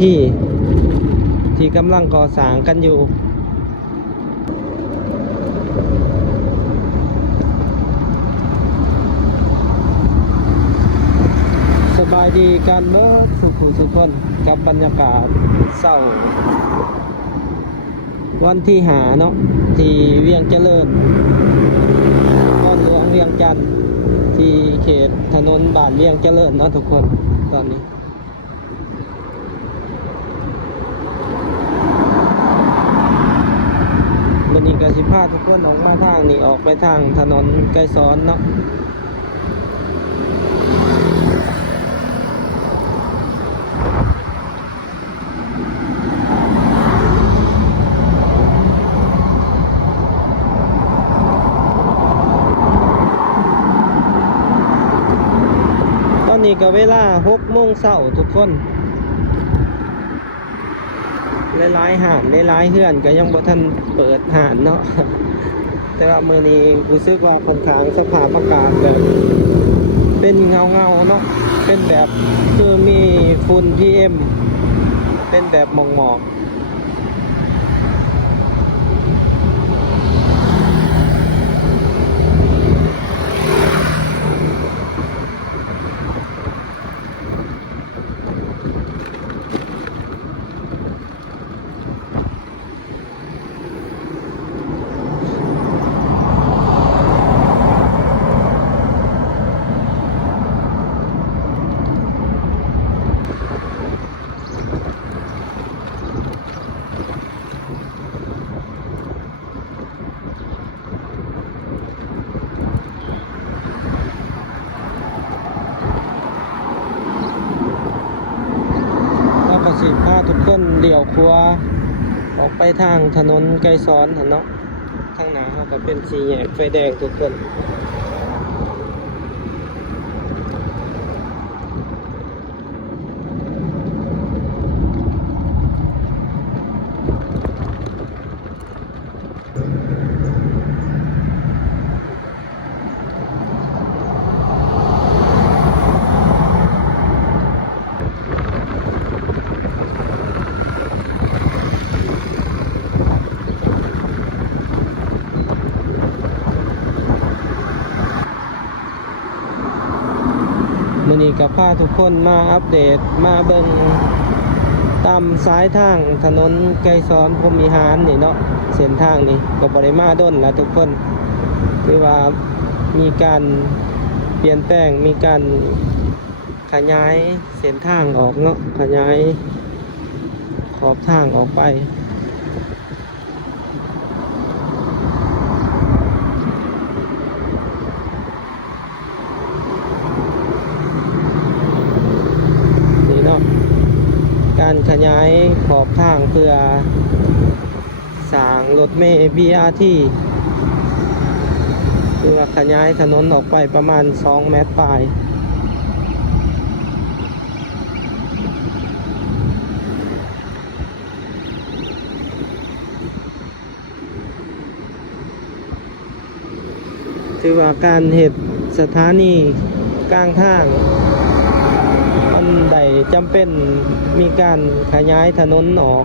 ที่กำลังก่อสร้างกันอยู่สบายดีกันเมื่อสุขคนกับบรรยากาศเศร้าวันที่หาเนาะที่เวียงเจริญนครหลวงเวียงจันทร์ที่เขตถนนบ้านเวียงเจริญเนาะทุกคนตอนนี้วันนี้ก็สิพาทุกคนออกมาทางนี้ออกไปทางถนนไกรสอนเนาะตอนนี้ก็เวลา6 โมงเช้าทุกคนหลายๆห้างหลายๆเฮือนก็ยังบ่ทันเปิดห้างเนาะแต่ว่ามื้อนี้รู้สึกว่าค่อนข้างสภาพอากาศแบบเป็นเงาเนาะเป็นแบบคือมีฝุ่น PM เป็นแบบหมอกแล้วก็สิพาทุกคนเลี้ยวขวาออกไปทางถนนไกรสอนเนาะทางหน้าเขาก็เป็นสี่แยกไฟแดงทุกคนมื้อนี้ก็พาทุกคนมาอัปเดตมาเบิ่งตามสายทางถนนไกรสอนพรหมวิหารนี่เนาะเส้นทางนี้ก็บ่ได้มาดนแล้วทุกคนคือว่ามีการเปลี่ยนแปลงมีการขยายเส้นทางออกเนาะขยายขอบทางออกไปการขยายขอบทางเพื่อสร้างรถเมล์ BRT เพื่อขยายถนนออกไปประมาณ2 เมตรปลายถือว่าการเฮ็ดสถานีกลางทางอันใดจำเป็นมีการขยายถนนออก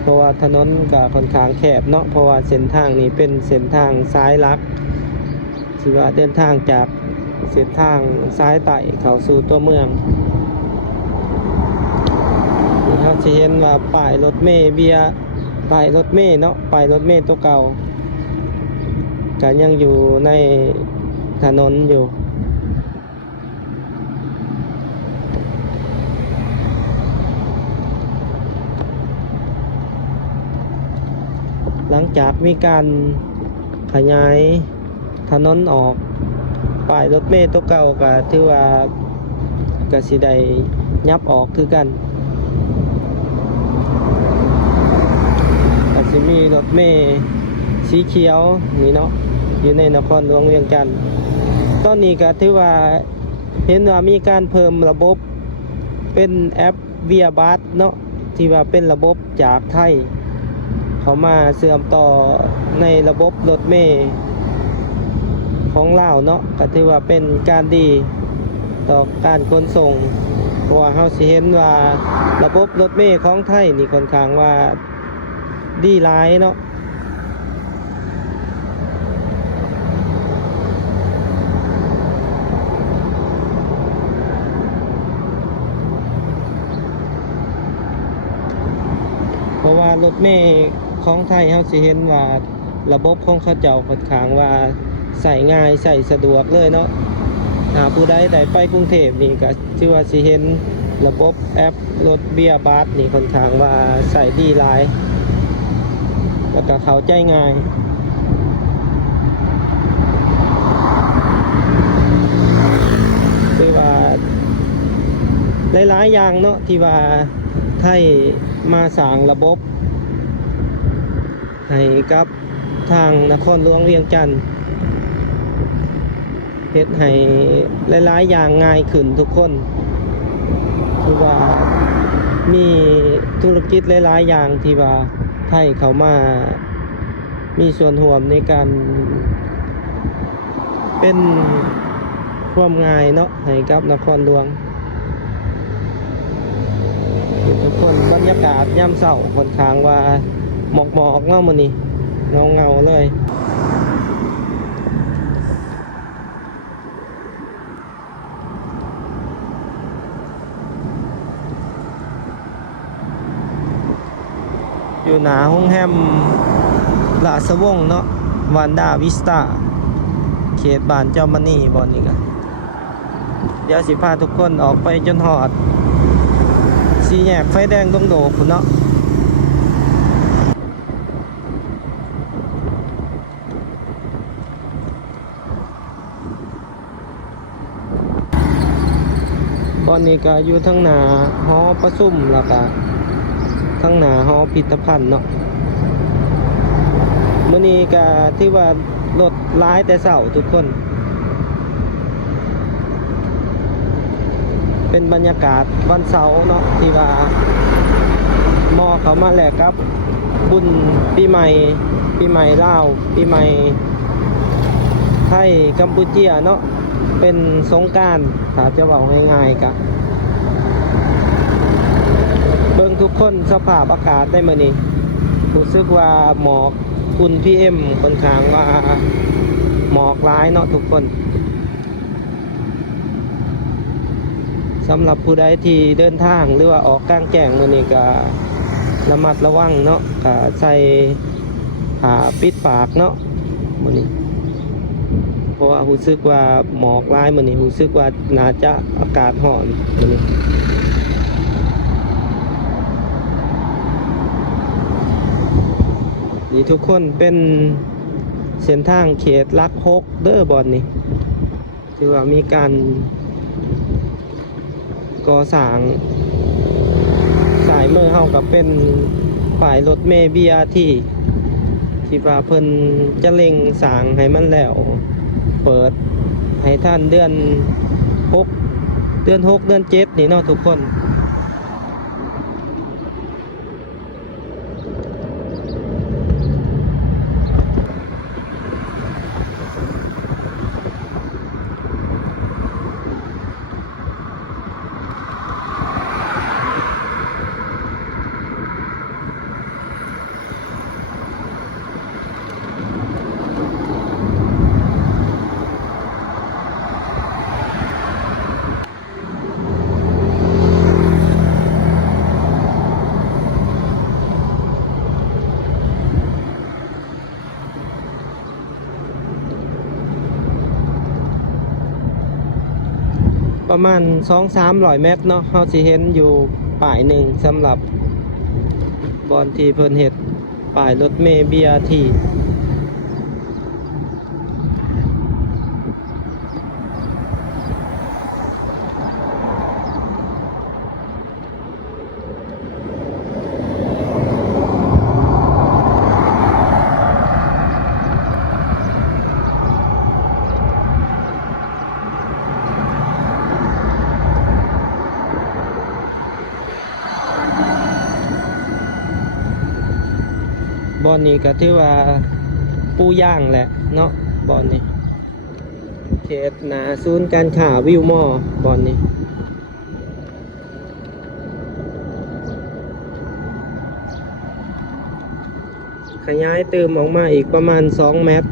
เพราะว่าถนนก็ค่อนข้างแคบเนาะเพราะว่าเส้นทางนี้เป็นเส้นทางสายหลักที่ว่าเดินทางจากเส้นทางสายใต้เข้าสู่ตัวเมืองนี่เราจะเห็นว่าป้ายรถเมล์ป้ายรถเมล์เนาะป้ายรถเมล์ตัวเก่าก็ยังอยู่ในถนนอยู่หลังจากมีการขยายถนนออกป้ายรถเมล์ตัวเก่าก็ถือว่าก็สิได้ยับออกคือกันก็สิมีรถเมล์สีเขียวนี่เนาะอยู่ในนครหลวงเวียงจันทร์ตอนนี้ก็ถือว่าเห็นว่ามีการเพิ่มระบบเป็นแอปเวียบัสเนาะที่ว่าเป็นระบบจากไทยเขามาเชื่อมต่อในระบบรถเมล์ของลาวเนาะก็ถือว่าเป็นการดีต่อการขนส่ง เพราะว่าเฮาสิเห็นว่าระบบรถเมล์ของไทยนี่ค่อนข้างว่าดีหลายเนาะเพราะว่ารถเมล์ของไทยเฮาสิเห็นว่าระบบของเขาเจ้าค่อนข้างว่าใส่ง่ายใส่สะดวกเลยเนาะผู้ใดได้ไปกรุงเทพนี่ก็ชื่อว่าสิเห็นระบบแอปรถเบียร์บัสนี่ค่อนข้างว่าใส่ดีหลายแล้วก็เข้าใจง่ายคือว่าหลายๆอย่างเนาะที่ว่าไทยมาสร้างระบบให้กับทางนครหลวงเวียงจันทน์เฮ็ดให้หลายๆอย่างง่ายขึ้นทุกคนคือว่ามีธุรกิจหลายๆอย่างที่ว่าไทยเขามามีส่วนร่วมในการเป็นความง่ายเนาะให้กับนครหลวงทุกคนบรรยากาศยามเช้าค่อนข้างว่าหมอกเงามื้อนี้เงาเลยอยู่หน้าโรงแรมราชวงศ์เนาะวันดาวิสตาเขตบ้านเจ้ามณีบ่นี่ก็เดี๋ยวสิพาทุกคนออกไปจนฮอดสี่แยกไฟแดงดงโดกพุ่นเนาะบ่นี้ก็อยู่ทั้งหน้าหอประชุมแล้วก็ทั้งหน้าหอพิพิธภัณฑ์เนาะมื้อนี้ก็ที่ว่ารถหลายแต่เช้าทุกคนเป็นบรรยากาศวันเสาร์เนาะที่ว่าหมอเขามาแลกกับบุญปีใหม่ลาวปีใหม่ไทยกัมพูชาเนาะเป็นสงกรานต์ถ้าจะเว้าง่ายๆก็เบิ่งทุกคนสภาพอากาศได้มื้อนี้รู้สึกว่าหมอกฝุ่น PM ค่อนข้างว่าหมอกหลายเนาะทุกคนสำหรับผู้ใดที่เดินทางหรือว่าออกกลางแจ้งมื้อนี้ก็ระมัดระวังเนาะก็ใส่ผ้าปิดปากเนาะมื้อนี้เพราะว่ารู้สึกว่าหมอกหลายมื้อนี้รู้สึกว่าน่าจะอากาศร้อนมื้อนี้นี่ทุกคนเป็นเส้นทางเขตหลัก6เด้อบอนนี้คือว่ามีการก่อสร้างสายมือเฮากับเป็นป้ายรถเมล์ BRT ที่ว่าเพิ่นจะเร่งสร้างให้มันแล้วเปิดให้ท่านเดือน6เดือน7นี่เนาะทุกคนประมาณ 2-300 เมตรเนาะเฮาสิเห็นอยู่ป้ายหนึ่งสำหรับบอนที่เพิ่นเฮ็ดป้ายรถเมล์ BRT บอนนี้ก็ถือว่าปูย่างแหละเนาะบอนนี้เขตหน้าศูนย์การค้าวิวมอบอนนี้ ขยายเติมออกมาอีกประมาณ2 เมตร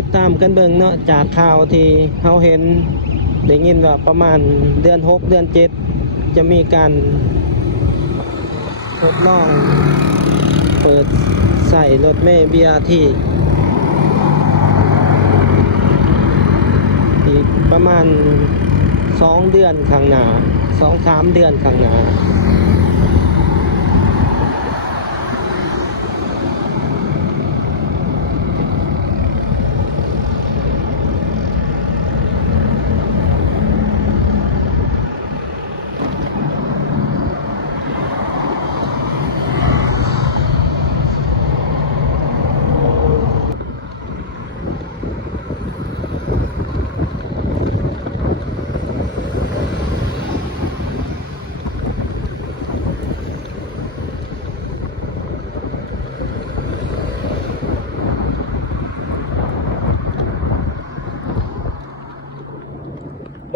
ติดตามกันเบิ่งเนาะจากข่าวที่เราเห็นได้ยินว่าประมาณเดือน6 เดือน 7จะมีการทดลองเปิดใส่รถเมล์ BRT อีกประมาณ2 เดือนข้างหน้า 2-3 เดือนข้างหน้า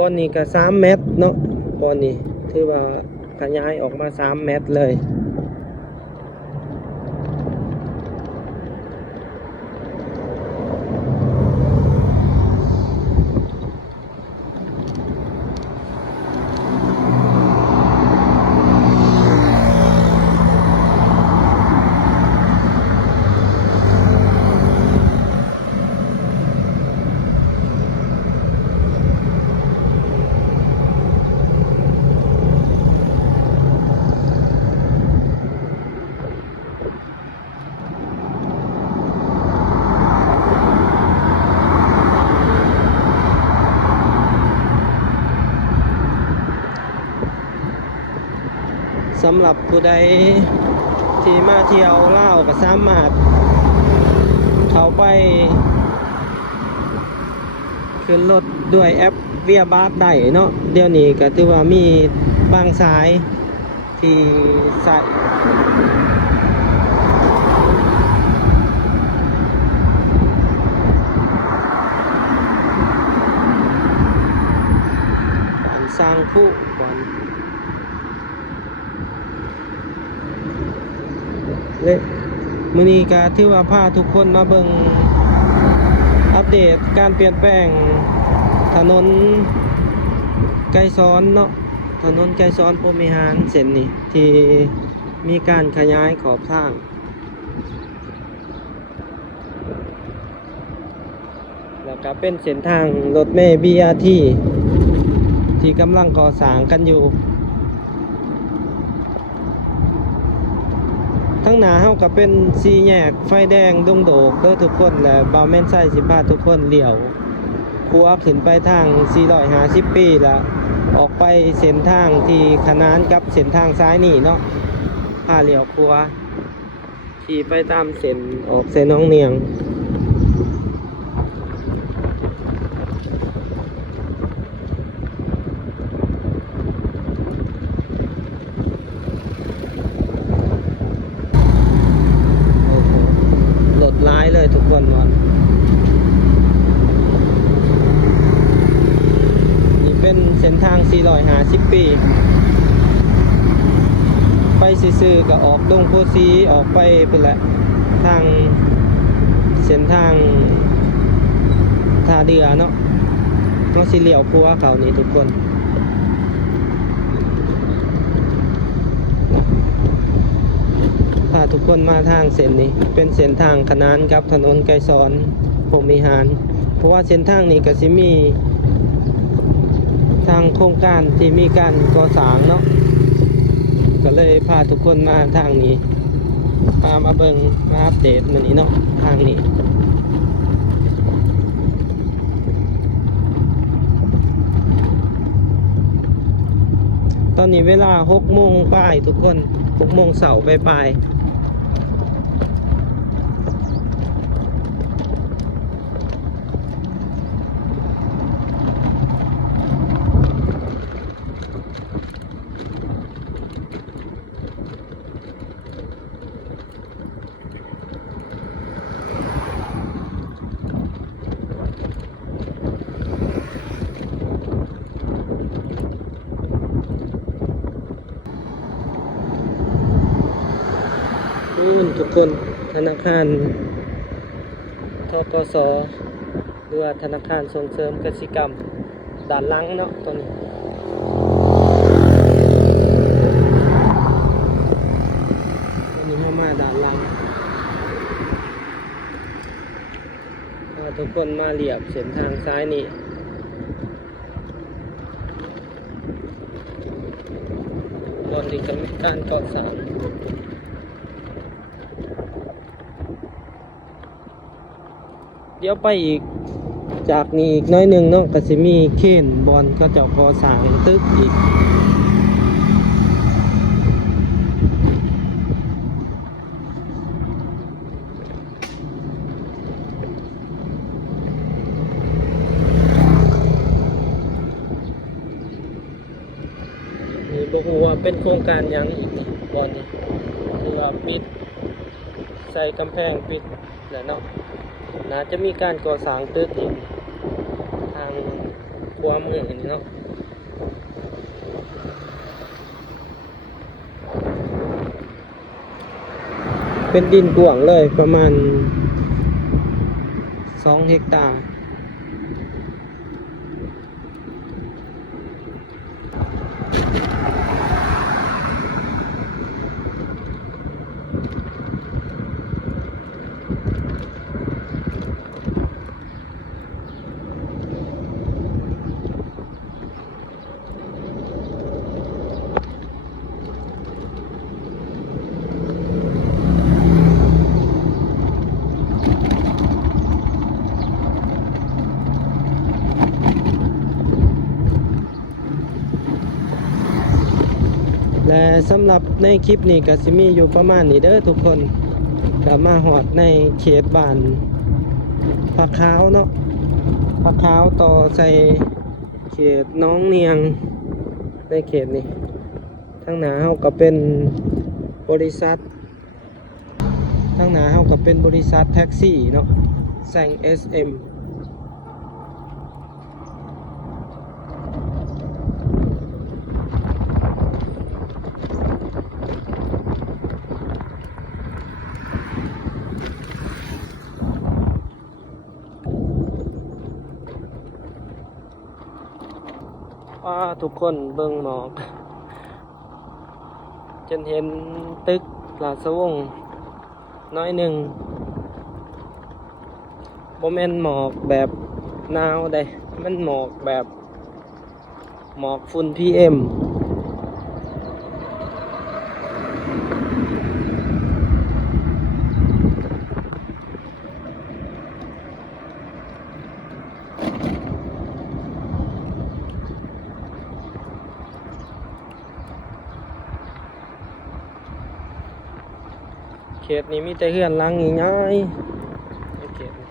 บอนนี้ก็3 เมตรเนาะบอนนี้ถือว่าขยายออกมา3 เมตรเลยสำหรับผู้ใดที่มาเที่ยวลาวก็สามารถเข้าไปขึ้นรถด้วยแอปเวียบาสได้เนาะเดี๋ยวนี้ก็ถือว่ามีบางสายที่ใส่สร้างคู่ก่อนมื้อนี้ก็ถือว่าพาทุกคนมาเบิ่งอัปเดตการเปลี่ยนแปลงถนนไกรสอนเนาะถนนไกรสอนพรหมวิหารเส้นนี้ที่มีการขยายขอบทางแล้วก็เป็นเส้นทางรถเมล์ BRT ที่กำลังก่อสร้างกันอยู่ทั้งหน้าเฮาก็เป็น4 แยกไฟแดงดงโดกเด้อทุกคนและบ่าวแม่นไส้สิพาทุกคนเลี้ยวขวาขึ้นไปทาง450 ปีละออกไปเส้นทางที่ขนานกับเส้นทางซ้ายนี่เนาะพาเลี้ยวขวาขี่ไปตามเส้นออกเส้นน้องเนียงร้ายเลยทุกคนวันนี่เป็นเส้นทาง450 ปีไปซื่อๆก็ออกดงโพสีออกไปเป็นแหละทางเส้นทางท่าเรือเนาะก็สิเหลี่ยวพัวเขานี่ทุกคนพาทุกคนมาทางเส้นนี้เป็นเส้นทางขนานกับถนนไกรสอนพรหมวิหารเพราะว่าเส้นทางนี้ก็สิมีทางโครงการที่มีการก่อสร้างเนาะก็เลยพาทุกคนมาทางนี้พามาเบิ่งมาอัปเดตมันนี้เนาะทางนี้ตอนนี้เวลา6 โมงป้ายทุกคน 6 โมงเช้าไปปลายทุกคนธนาคารธกสหรือว่าธนาคารส่งเสริมกสิกรรมด้านหลังเนาะตัวนี้เข้ามาด้านหลังทุกคนมาเหลียบเส้นทางซ้ายนี่บนนี้จะมีการก่อสร้างเดี๋ยวไปอีกจากนี้อีกน้อยหนึ่งเนาะก็จะมีเคนบอลก็จะก่อสร้างตึกอีกนี่บอกว่าเป็นโครงการยังอีกบอลนี่คือว่าปิดใส่กำแพงปิดแล้วเนาะน่าจะมีการก่อสร้างตึกอีกทางขวามือนี่เนาะเป็นดินกว้างเลยประมาณ2 เฮกตาร์และสำหรับในคลิปนี้ก็สิมีอยู่ประมาณนี้เด้อทุกคนก็มาหอดในเขตบ้านผักขาวเนาะผักขาวต่อใส่เขตน้องเนียงในเขตนี้ทั้งหน้าเฮาก็เป็นบริษัททั้งหน้าเฮาก็เป็นบริษัทแท็กซี่เนาะแซง SMทุกคนเบิ่งหมอกจนเห็นตึกราชวงศ์น้อยหนึ่งบ่แม่นหมอกแบบหนาวเด้มันหมอกแบบหมอกฝุ่น PM เขตนี้มีแต่เฮือนหลังง่ายๆในเขตนี้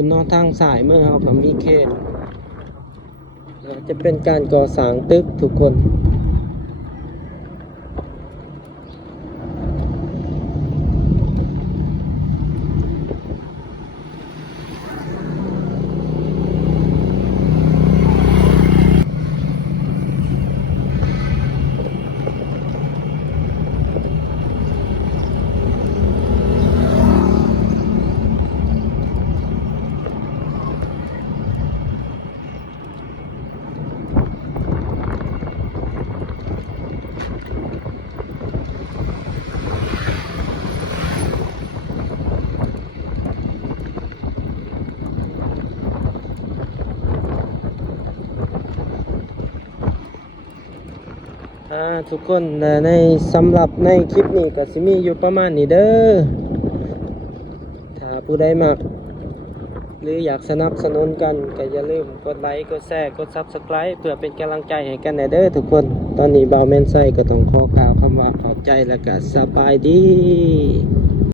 คุณนอกทางสายเมื่อเขากับมีเคนจะเป็นการก่อสร้างตึกทุกคนทุกคนในสำหรับในคลิปนี้ก็สิมีอยู่ประมาณนี้เด้อถ้าผู้ใดมักหรืออยากสนับสนุนกันก็อย่าลืมกดไลค์กดแชร์กด Subscribe เพื่อเป็นกำลังใจให้กันแน่เด้อทุกคนตอนนี้เบาแม่นไส้ก็ต้องขอกล่าวคำว่าขอบใจและก็สบายดี